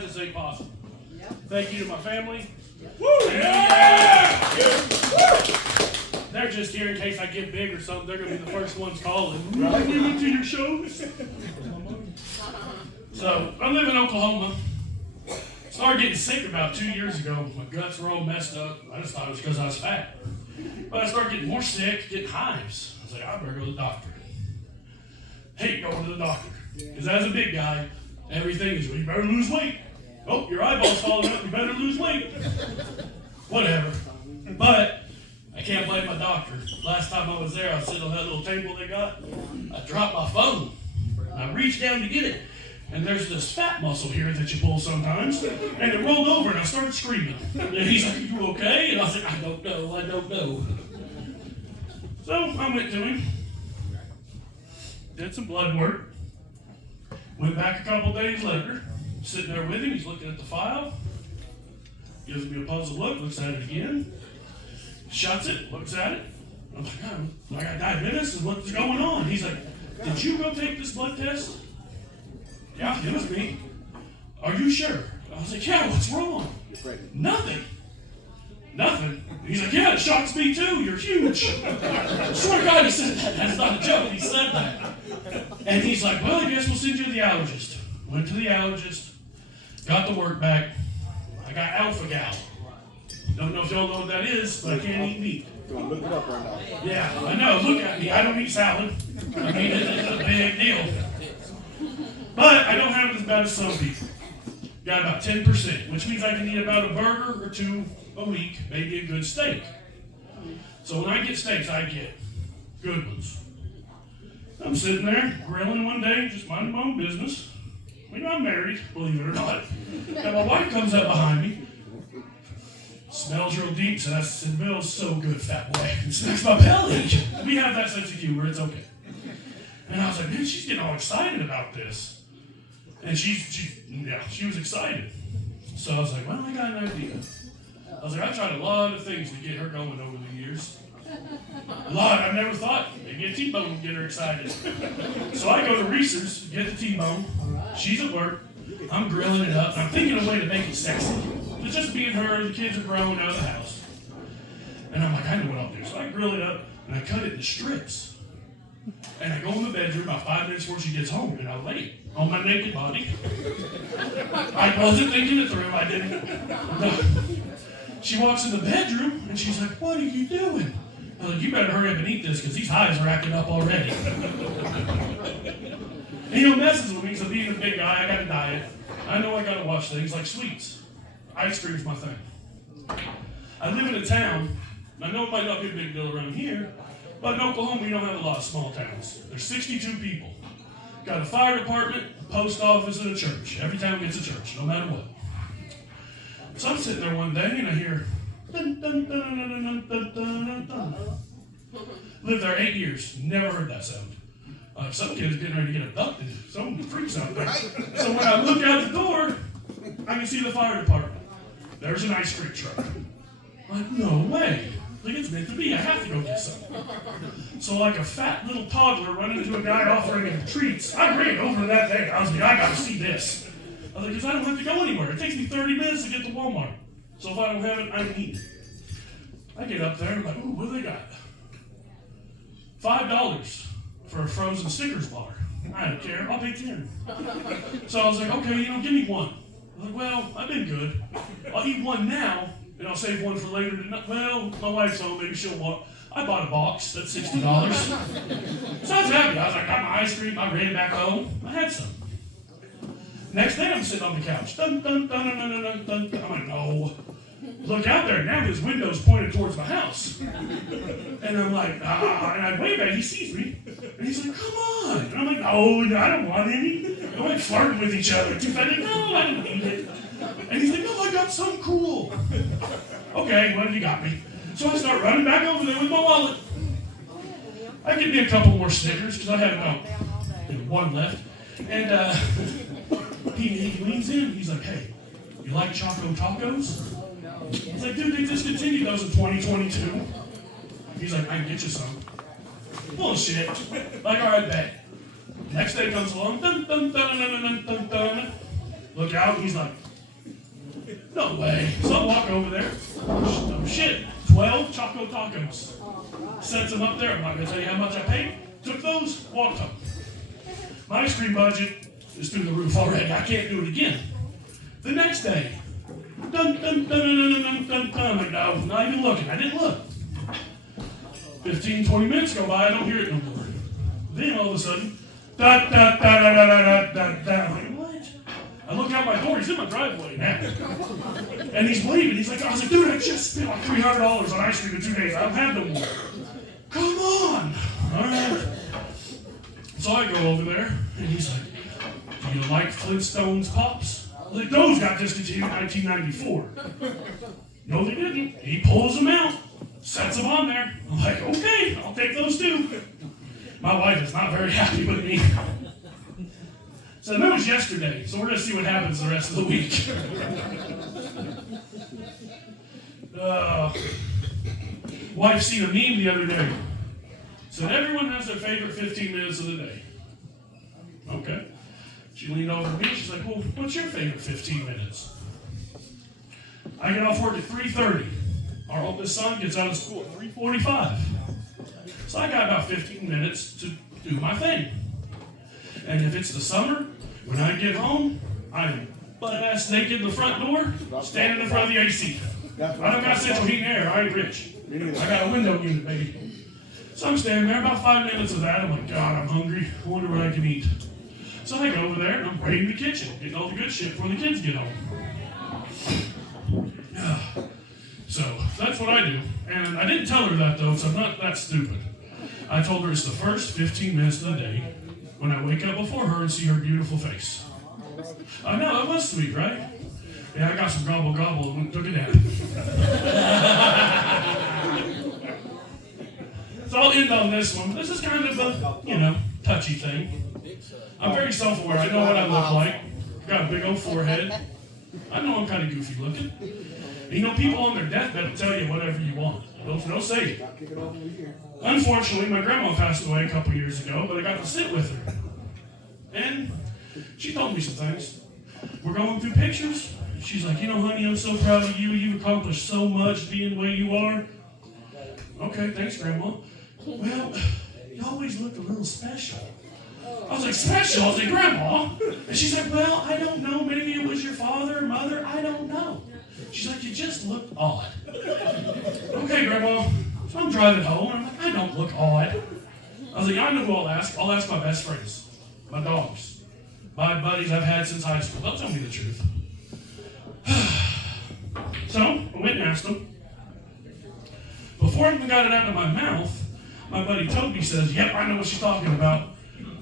sides as they possible. Yep. Thank you to my family. Yep. Woo! Yeah! They're just here in case I get big or something. They're going to be the first ones calling. Right. We went to your shows. So, I live in Oklahoma. Started getting sick about 2 years ago. My guts were all messed up. I just thought it was because I was fat. But I started getting more sick, getting hives. I was like, I better go to the doctor. Hate going to the doctor. Because as a big guy, everything is, well, you better lose weight. Oh, your eyeball's falling out, you better lose weight. Whatever. But I can't blame my doctor. Last time I was there, I was sitting on that little table they got. I dropped my phone. I reached down to get it. And there's this fat muscle here that you pull sometimes. And it rolled over and I started screaming. And he's like, you okay? And I was like, I don't know. So I went to him. Did some blood work. Went back a couple days later. Sitting there with him. He's looking at the file. Gives me a puzzled look. Looks at it again. Shuts it. Looks at it. I'm like, oh, I got diabetes. And what's going on? He's like, did you go take this blood test? Yeah, it was me. Are you sure? I was like, yeah, what's wrong? Nothing. He's like, yeah, it shocks me too. You're huge. I swear to God, he said that. That's not a joke. He said that. And he's like, well, I guess we'll send you to the allergist. Went to the allergist. Got the work back. I got alpha-gal. Don't know if y'all know what that is, but I can't eat meat. Look it up right now. Yeah, I know. Look at me. I don't eat salad. I mean, it's a big deal. But I don't have it as bad as some people. Got about 10%, which means I can eat about a burger or two a week, maybe a good steak. So when I get steaks, I get good ones. I'm sitting there grilling one day, just minding my own business. You know, I'm married, believe it or not. And my wife comes up behind me, smells real deep, so I said, "Bill's so good, fat boy." And smacks my belly. We have that sense of humor, it's okay. And I was like, man, she's getting all excited about this. And she was excited. So I was like, well, I got an idea. I was like, I tried a lot of things to get her going over the years. A lot. I never thought maybe a T-bone would get her excited. So I go to Reese's, get the T-bone. She's at work. I'm grilling it up. And I'm thinking of a way to make it sexy. It's just me and her. The kids are grown out of the house. And I'm like, I know what I'll do. So I grill it up and I cut it into strips. And I go in the bedroom about 5 minutes before she gets home, and I lay on my naked body. I wasn't thinking it through. I didn't. No. She walks in the bedroom, and she's like, what are you doing? I was like, you better hurry up and eat this, because these hives are acting up already. And he messes with me, so being a big guy, I got a diet. I know I got to watch things like sweets. Ice cream's my thing. I live in a town, and I know it might not be a big deal around here, but in Oklahoma, we don't have a lot of small towns. There's 62 people. Got a fire department, a post office, and a church. Every town gets a church, no matter what. So I'm sitting there one day, and I hear, dun, dun, dun, dun, dun, dun, dun, dun, dun. Lived there 8 years, never heard that sound. Some kid's getting ready to get abducted. Some freaks out there. So when I look out the door, I can see the fire department. There's an ice cream truck. I'm like, no way. Like, it's meant to be. I have to go get some. So like a fat little toddler running into a guy offering him treats, I ran over that day. I was like, I gotta see this. I was like, because I don't have to go anywhere. It takes me 30 minutes to get to Walmart. So if I don't have it, I don't eat it. I get up there and I'm like, ooh, what do they got? $5 for a frozen Snickers bar. I don't care. I'll pay 10. So I was like, okay, give me one. I was like, well, I've been good. I'll eat one now. And I'll save one for later tonight. Well, my wife's home, maybe she'll walk. I bought a box, that's $60. So I was happy. I was like, got my ice cream, I ran back home, I had some. Next day I'm sitting on the couch. Dun, dun, dun, dun, dun, dun, dun, dun. I'm like, no. Look out there, now his window's pointed towards my house. And I'm like, and I wave at him, he sees me. And he's like, come on. And I'm like, no, I don't want any. And we're like flirting with each other. I'm like, no, I don't need it. And he's like, no, I got some cool. Okay, well, you got me. So I start running back over there with my wallet. I give me a couple more Snickers, because I had about one left. And he leans in, he's like, hey, you like Choco Tacos? He's like, dude, they discontinued those in 2022. He's like, I can get you some. Bullshit. Like, all right, bet. Next day comes along, dun, dun, dun, dun, dun, dun, dun. Look out, he's like, No way. So I walk over there. Oh shit, 12 Choco Tacos. Sets them up there. I'm not going to tell you how much I paid. Took those, walked home. My ice cream budget is through the roof already. I can't do it again. The next day, dun, dun, dun, dun, dun, dun, dun. I'm like, no, not even looking. I didn't look. 15, 20 minutes go by, I don't hear it no more. Then all of a sudden, da, da, da, da, da, da, da, da. I'm like, what? I look out my door, he's in my driveway now. And he's waving. He's like, I was like, dude, I just spent like $300 on ice cream in 2 days. I don't have no more. Come on. All right. So I go over there, and he's like, do you like Flintstones Pops? I was like, those got discontinued in 1994. No, they didn't. He pulls them out, sets them on there. I'm like, okay, I'll take those too. My wife is not very happy with me. So that was yesterday, so we're going to see what happens the rest of the week. Wife seen a meme the other day. Said everyone has their favorite 15 minutes of the day. Okay. She leaned over to me, she's like, well, what's your favorite 15 minutes? I get off work at 3:30. Our oldest son gets out of school at 3:45. So I got about 15 minutes to do my thing. And if it's the summer, when I get home, I'm butt-ass naked in the front door, standing in front of the AC. I don't got central heat and air, I ain't rich. I got a window unit, baby. So I'm standing there, about 5 minutes of that, I'm like, God, I'm hungry, I wonder what I can eat. So I go over there and I'm raiding the kitchen, getting all the good shit before the kids get home. So that's what I do. And I didn't tell her that though, so I'm not that stupid. I told her it's the first 15 minutes of the day when I wake up before her and see her beautiful face. I know, that was sweet, right? Yeah, I got some gobble gobble and took a nap. So I'll end on this one. This is kind of a, touchy thing. I'm very self-aware. I know what I look like. Got a big old forehead. I know I'm kind of goofy looking. And, people on their deathbed will tell you whatever you want. They'll say it. Unfortunately, my grandma passed away a couple years ago, but I got to sit with her. And she told me some things. We're going through pictures. She's like, honey, I'm so proud of you. You've accomplished so much being the way you are. Okay, thanks, Grandma. Well, you always looked a little special. I was like, special? I was like, Grandma? And she's like, well, I don't know. Maybe it was your father or mother. I don't know. She's like, you just looked odd. Okay, Grandma. So I'm driving home, and I'm like, I don't look odd. I was like, I know who I'll ask. I'll ask my best friends, my dogs, my buddies I've had since high school. They'll tell me the truth. So I went and asked them. Before I even got it out of my mouth, my buddy Toby says, yep, I know what she's talking about.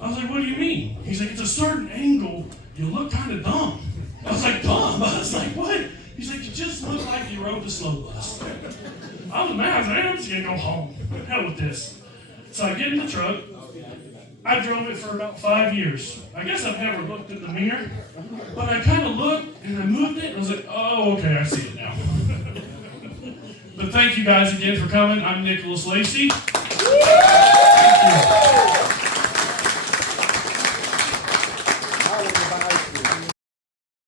I was like, what do you mean? He's like, it's a certain angle. You look kind of dumb. I was like, dumb? I was like, what? He's like, you just look like you rode the slow bus. I was mad. I was like, I'm just going to go home. Hell with this. So I get in the truck. I drove it for about 5 years. I guess I've never looked in the mirror. But I kind of looked, and I moved it, and I was like, oh, okay, I see it now. But thank you guys again for coming. I'm Nicholas Lacey.